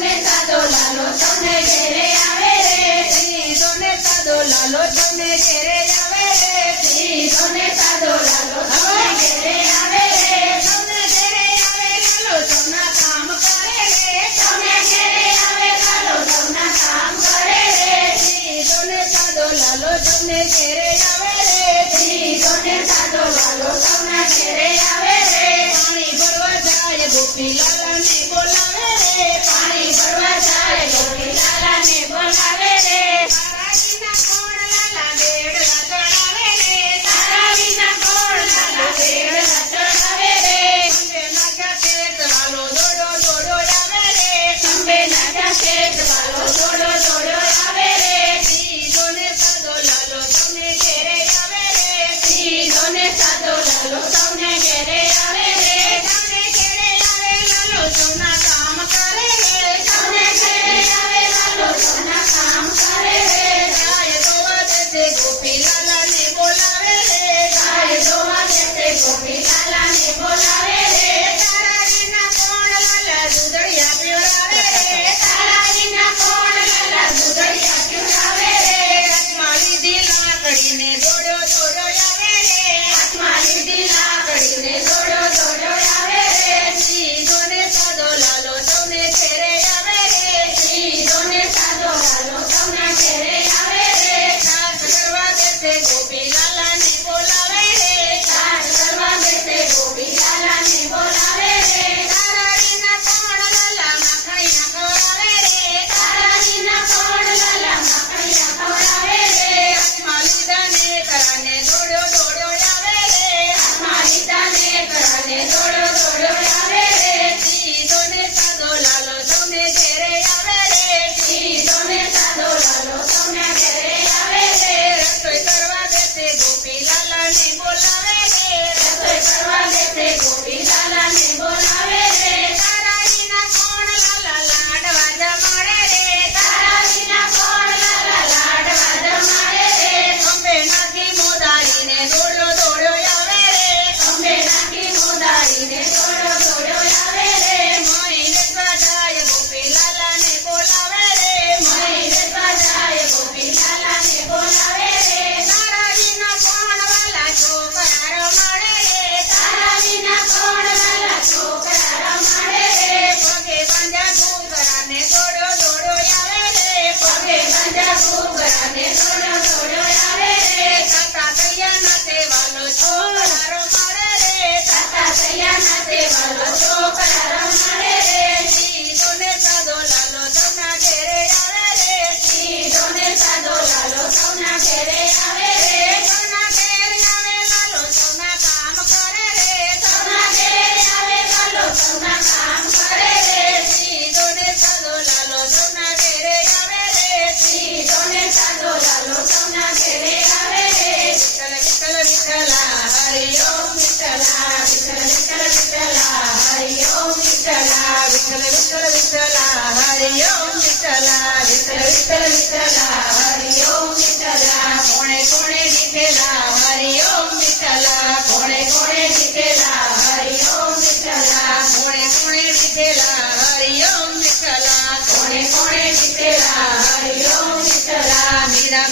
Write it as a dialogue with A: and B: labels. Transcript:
A: નેતા તો લાલો તમને ઘેરે આવે રે
B: ત્રીજો નેતા તો લાલો તમને ઘેરે આવે રે
A: ત્રીજો નેતા તો Lalo
B: Hari Om Nikala,
A: Kone Kone Nikala, Hari Om
B: Mira